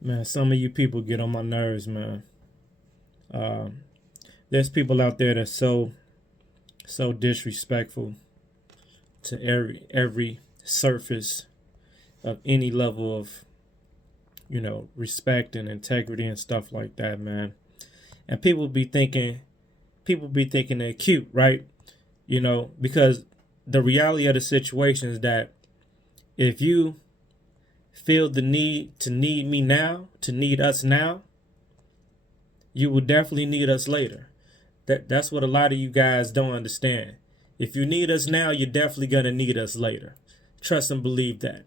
Man, some of you people get on my nerves, man. Um, there's people out there that's so disrespectful to every surface of any level of respect and integrity and stuff like that, man. And people be thinking they're cute, right? Because the reality of the situation is that if you feel the need to need me now, to need us now, you will definitely need us later. That's what a lot of you guys don't understand. If you need us now, you're definitely gonna need us later. Trust and believe that.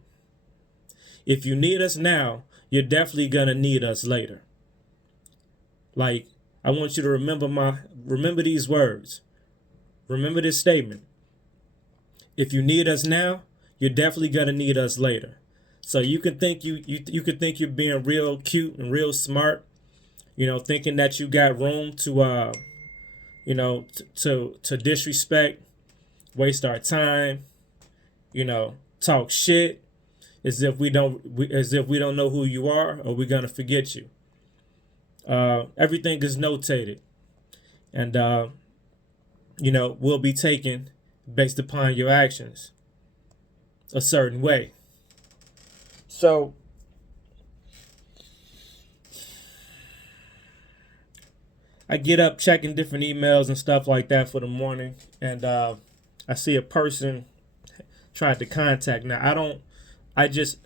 If you need us now, you're definitely gonna need us later. Like, I want you to remember these words. Remember this statement. If you need us now, you're definitely gonna need us later. So you can think you could think you're being real cute and real smart, thinking that you got room to to disrespect, waste our time, talk shit as if we don't know who you are, or we're gonna forget you. Everything is notated, and will be taken based upon your actions a certain way. So I get up checking different emails and stuff like that for the morning, and I see a person tried to contact. Now I just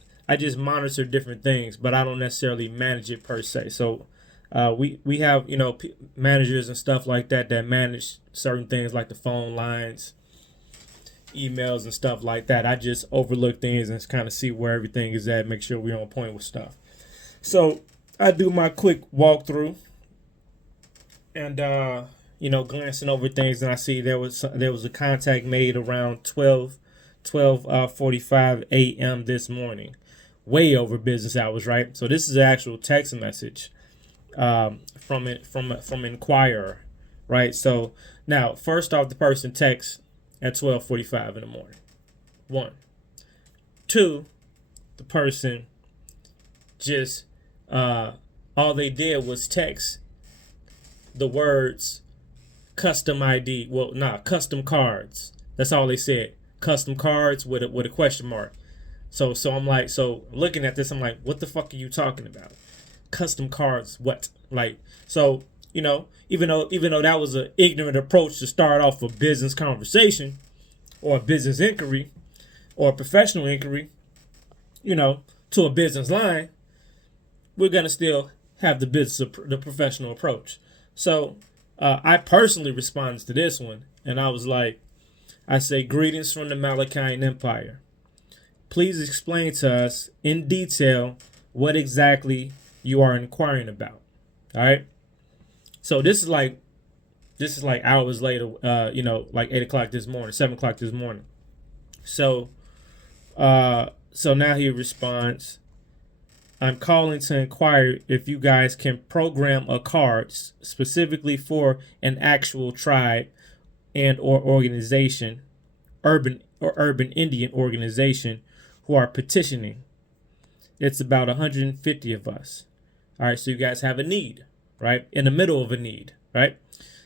monitor different things, but I don't necessarily manage it per se. So we have managers and stuff like that manage certain things like the phone lines, emails and stuff like that. I just overlook things and kind of see where everything is at, make sure we're on point with stuff. So I do my quick walkthrough and glancing over things, and I see there was a contact made around 12:45 a.m. this morning, way over business hours, right? So this is an actual text message from Inquirer, right? So now, first off, the person texts at 12:45 in the morning. One, two, the person just all they did was text the words custom ID. Well, custom cards. That's all they said. Custom cards with a question mark. So I'm like, looking at this, I'm like, what the fuck are you talking about? Custom cards, what? Like, so even though that was an ignorant approach to start off a business conversation or a business inquiry or a professional inquiry, to a business line, we're gonna still have the professional approach. So I personally responded to this one, and I say, greetings from the Malachite Empire. Please explain to us in detail what exactly you are inquiring about. All right. So this is like hours later, like 8 o'clock this morning, 7 o'clock this morning. So now he responds, I'm calling to inquire if you guys can program a card specifically for an actual tribe and or organization, urban Indian organization, who are petitioning. It's about 150 of us. All right, so you guys have a need, right? In the middle of a need, right?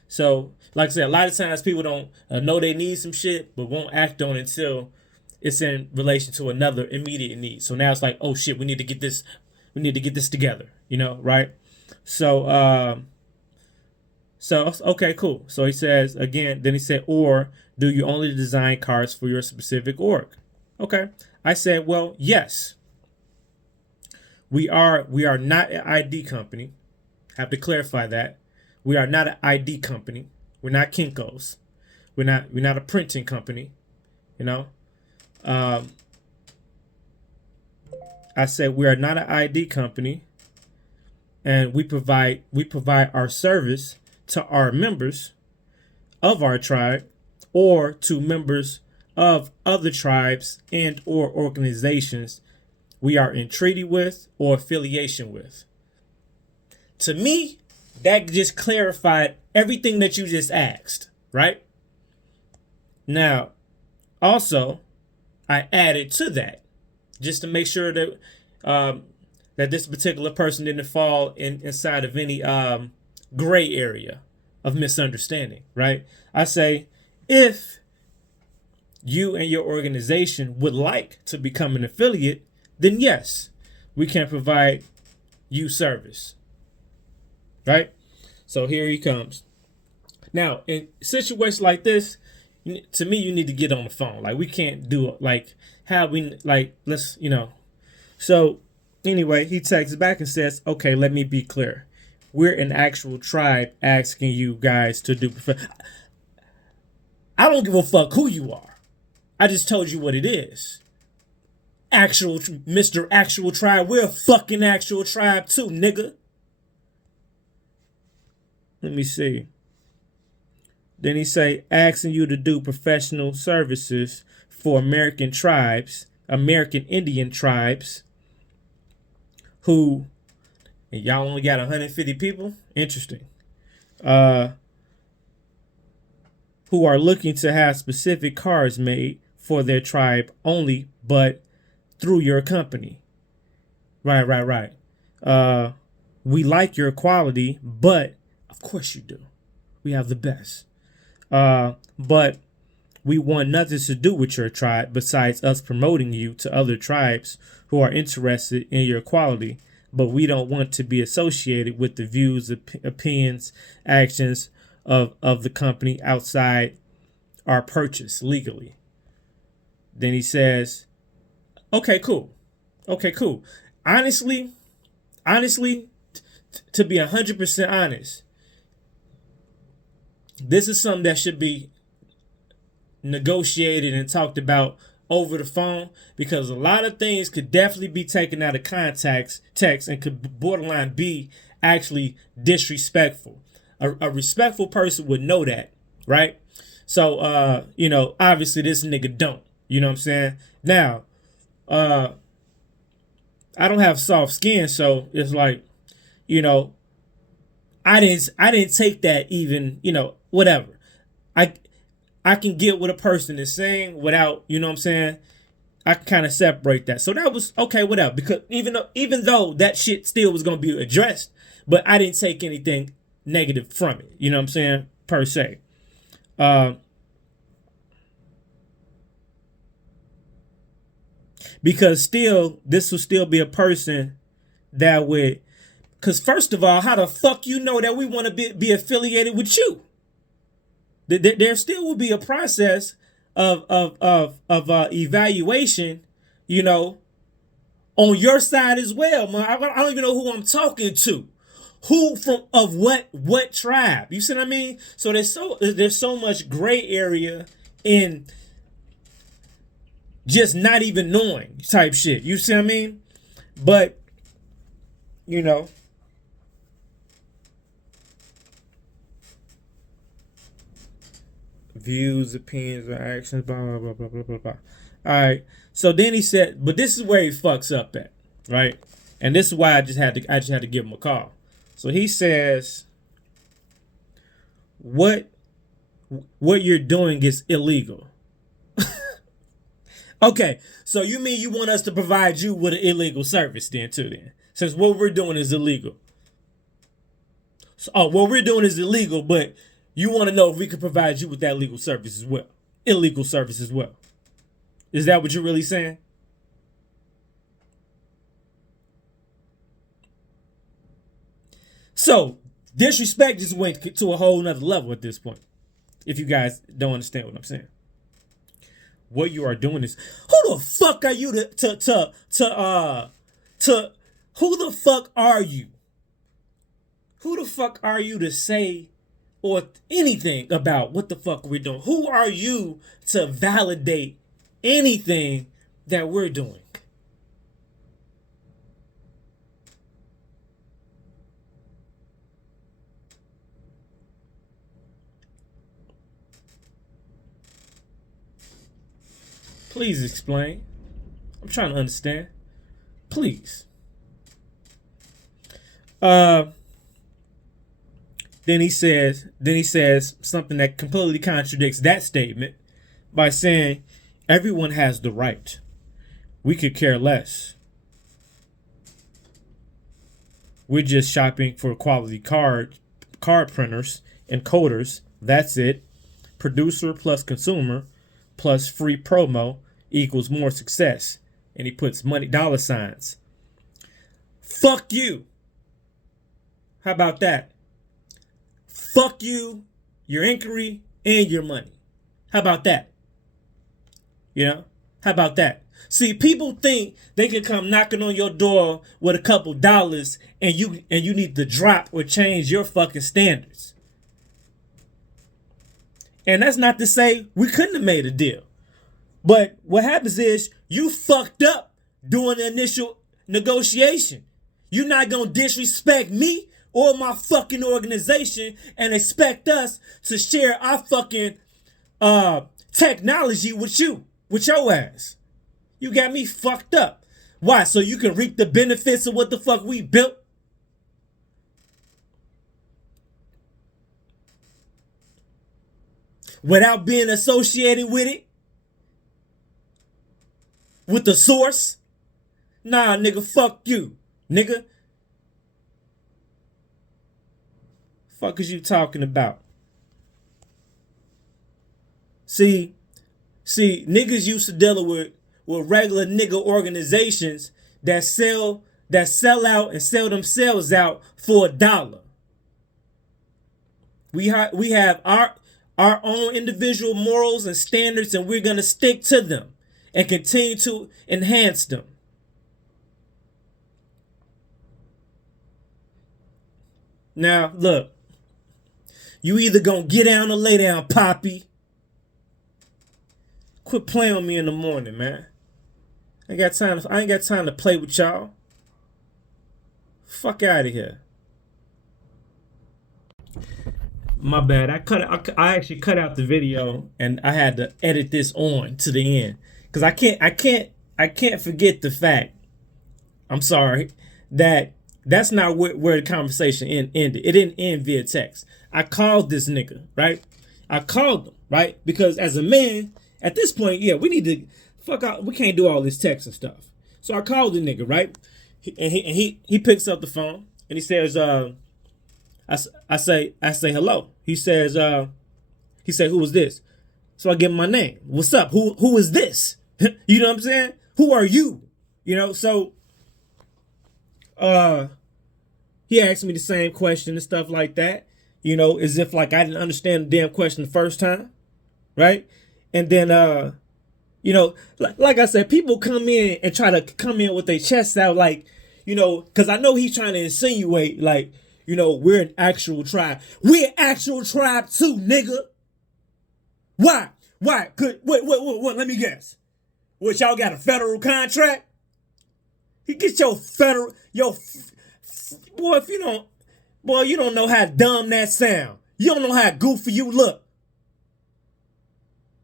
So, like I said, a lot of times people don't know they need some shit, but won't act on it until it's in relation to another immediate need. So now it's like, oh shit, we need to get this together, right? So okay, cool. So he says again, then he said, or do you only design cards for your specific org? Okay. I said, well, yes. We are not an ID company. Have to clarify that. We are not an ID company. We're not Kinko's. We're not a printing company. Um, I said we are not an ID company, and we provide our service to our members of our tribe or to members of other tribes and or organizations we are in treaty with or affiliation with. To me, that just clarified everything that you just asked, right? Now, also, I added to that just to make sure that that this particular person didn't fall inside of any gray area of misunderstanding, right? I say, if you and your organization would like to become an affiliate, then yes, we can provide you service, right? So here he comes. Now, in situations like this, to me, you need to get on the phone. Like, we can't do it. Like, how we, like, let's, So, anyway, he texts back and says, okay, let me be clear. We're an actual tribe asking you guys to do. I don't give a fuck who you are. I just told you what it is. Mr. Actual Tribe. We're a fucking actual tribe too, nigga. Let me see. Then he say, asking you to do professional services for American tribes, American Indian tribes, who, and y'all only got 150 people? Interesting. Who are looking to have specific cars made for their tribe only, but through your company. Right. We like your quality, but of course you do. We have the best. But we want nothing to do with your tribe besides us promoting you to other tribes who are interested in your quality. But we don't want to be associated with the views, opinions, actions of the company outside our purchase legally. Then he says, okay, cool. Honestly, to be 100% honest, this is something that should be negotiated and talked about over the phone, because a lot of things could definitely be taken out of text and could borderline be actually disrespectful. A respectful person would know that, right? So, obviously this nigga don't. You know what I'm saying? Now, I don't have soft skin, so it's like, I didn't take that even, whatever. I can get what a person is saying without, you know what I'm saying? I can kind of separate that. So that was okay, whatever. Because even though that shit still was going to be addressed, but I didn't take anything negative from it. You know what I'm saying? Per se. Because still, this would still be a person that would, because first of all, how the fuck you know that we want to be affiliated with you? There still will be a process of evaluation, on your side as well, man. I don't even know who I'm talking to. Who of what tribe? You see what I mean? So there's so much gray area in just not even knowing type shit. You see what I mean? But views, opinions, or actions, blah, blah, blah, blah, blah, blah, blah. All right. So then he said, but this is where he fucks up at, right? And this is why I just had to give him a call. So he says, what you're doing is illegal. Okay, so you mean you want us to provide you with an illegal service then too then? Since what we're doing is illegal. So, what we're doing is illegal, but you want to know if we could provide you with that legal service as well. Illegal service as well. Is that what you're really saying? So, disrespect just went to a whole nother level at this point. If you guys don't understand what I'm saying. What you are doing is, who the fuck are you who the fuck are you? Who the fuck are you to say or anything about what the fuck we're doing? Who are you to validate anything that we're doing? Please explain. I'm trying to understand. Please. Then he says something that completely contradicts that statement by saying everyone has the right. We could care less. We're just shopping for quality card printers and coders. That's it. Producer plus consumer plus free promo equals more success. And he puts money dollar signs. Fuck you. How about that? Fuck you, your inquiry, and your money. How about that? You know? How about that? See, people think they can come knocking on your door with a couple dollars and you need to drop or change your fucking standards. And that's not to say we couldn't have made a deal. But what happens is you fucked up during the initial negotiation. You're not going to disrespect me or my fucking organization and expect us to share our fucking technology with you, with your ass. You got me fucked up. Why? So you can reap the benefits of what the fuck we built? Without being associated with it? With the source? Nah, nigga, fuck you, nigga. Fuck is you talking about? See, niggas used to deal with regular nigga organizations that sell out and sell themselves out for $1. We have our own individual morals and standards, and we're gonna stick to them and continue to enhance them. Now, look, you either gonna get down or lay down, Poppy. Quit playing with me in the morning, man. I ain't got time to play with y'all. Fuck out of here. My bad. I actually cut out the video and I had to edit this on to the end because I can't forget the fact. I'm sorry that's not where the conversation ended. It didn't end via text. I called this nigga, right? I called him, right? Because as a man, at this point, yeah, we need to fuck out. We can't do all this text and stuff. So I called the nigga, right? He picks up the phone and he says, I say hello. He says, who is this? So I give him my name. What's up? Who is this? You know what I'm saying? Who are you? You know, so he asked me the same question and stuff like that. You know, as if like I didn't understand the damn question the first time. Right? And then you know, like I said, people come in and try to come in with their chests out, like, you know, because I know he's trying to insinuate, like, you know, we're an actual tribe. We're an actual tribe too, nigga. Why? Why? Wait, let me guess. What, y'all got a federal contract? You get your federal, boy, if you don't, boy, you don't know how dumb that sound. You don't know how goofy you look.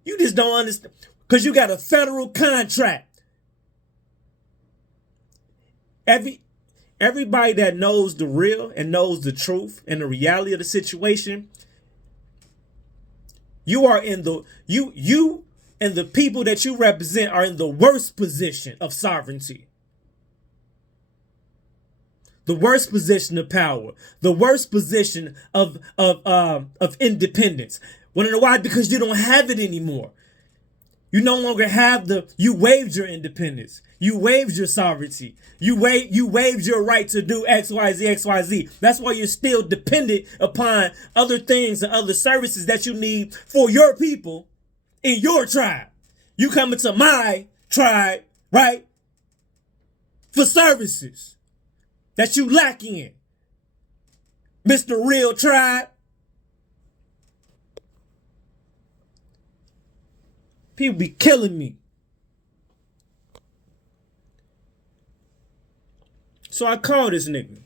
You just don't understand. Because you got a federal contract. Everybody that knows the real and knows the truth and the reality of the situation, you are in the, you and the people that you represent are in the worst position of sovereignty. The worst position of power. The worst position of independence. Wanna know why? Because you don't have it anymore. You no longer have you waived your independence. You waived your sovereignty. You waived your right to do XYZ, XYZ. That's why you're still dependent upon other things and other services that you need for your people in your tribe. You come into my tribe, right? For services that you lack in. Mr. Real Tribe. People be killing me. So I called this nigga.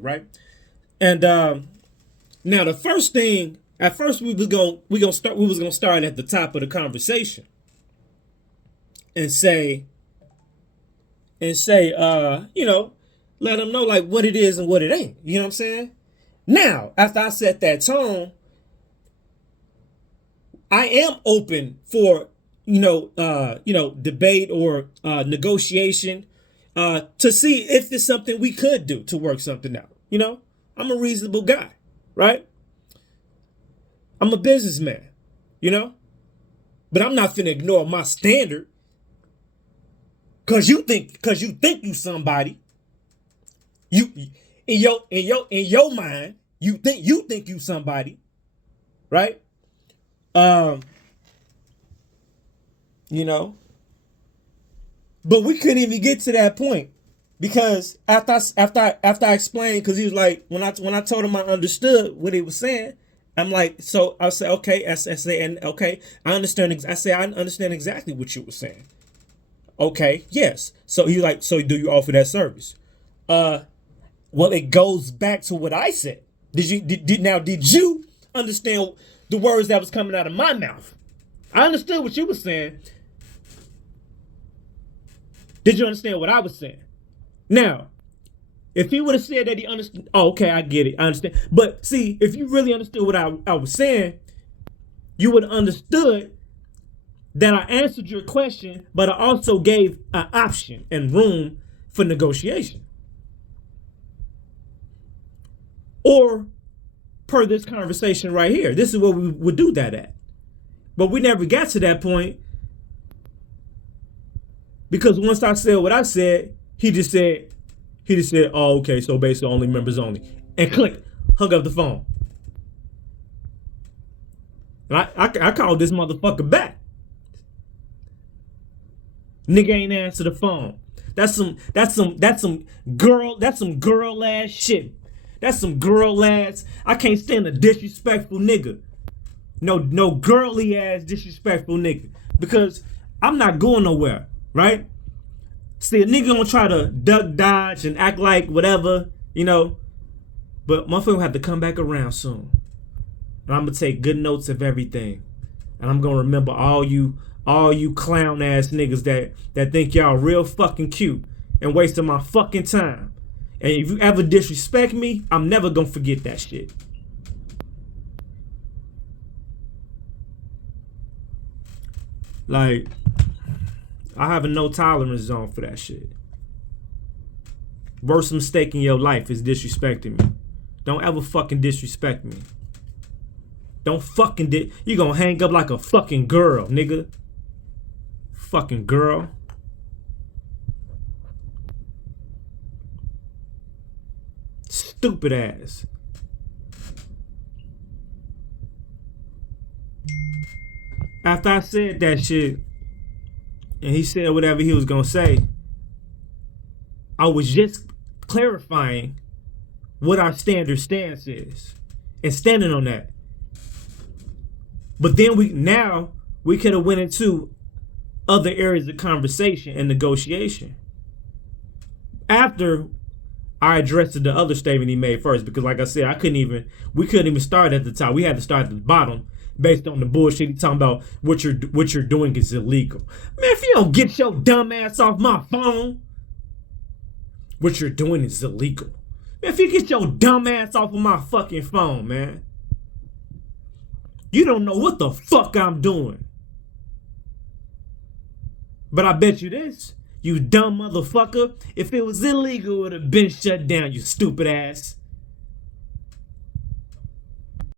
Right? And now the first thing, at first we was gonna start at the top of the conversation and say, you know, let them know like what it is and what it ain't. You know what I'm saying? Now, after I set that tone, I am open for, debate or negotiation to see if there's something we could do to work something out. You know, I'm a reasonable guy, right? I'm a businessman, you know, but I'm not finna ignore my standard because you think you somebody. You in your mind, you think you somebody, right? You know, but we couldn't even get to that point because after I explained, because he was like, when I told him I understood what he was saying, I'm like, so I said, okay, I say, and okay, I understand. I say I understand exactly what you were saying. Okay, yes. So he's like, so do you offer that service? Well, it goes back to what I said. Did you understand the words that was coming out of my mouth? I understood what you were saying. Did you understand what I was saying? Now, if he would have said that he understood, oh, okay, I get it, I understand. But see, if you really understood what I was saying, you would have understood that I answered your question, but I also gave an option and room for negotiation. Or per this conversation right here, this is where we would do that at. But we never got to that point because once I said what I said, he just said, oh, okay, so basically only members only. And click, hung up the phone. And I called this motherfucker back. Nigga ain't answer the phone. That's some girl ass shit. That's some girl ass. I can't stand a disrespectful nigga. No girly ass disrespectful nigga. Because I'm not going nowhere, right? See, a nigga gonna try to duck, dodge, and act like whatever, you know. But motherfucker gonna have to come back around soon. And I'm gonna take good notes of everything. And I'm gonna remember all you clown ass niggas that think y'all real fucking cute and wasting my fucking time. And if you ever disrespect me, I'm never gonna forget that shit. Like, I have a no tolerance zone for that shit. Worst mistake in your life is disrespecting me. Don't ever fucking disrespect me. Don't fucking you gonna hang up like a fucking girl, nigga. Fucking girl. Stupid ass. After I said that shit, and he said whatever he was gonna say, I was just clarifying what our standard stance is and standing on that. But then we could have went into other areas of conversation and negotiation after I addressed the other statement he made first, because like I said, we couldn't even start at the top. We had to start at the bottom based on the bullshit he talking about what you're doing is illegal. Man, if you don't get your dumb ass off my phone, what you're doing is illegal. Man, if you get your dumb ass off of my fucking phone, man, you don't know what the fuck I'm doing. But I bet you this, you dumb motherfucker, if it was illegal, it would have been shut down, you stupid ass.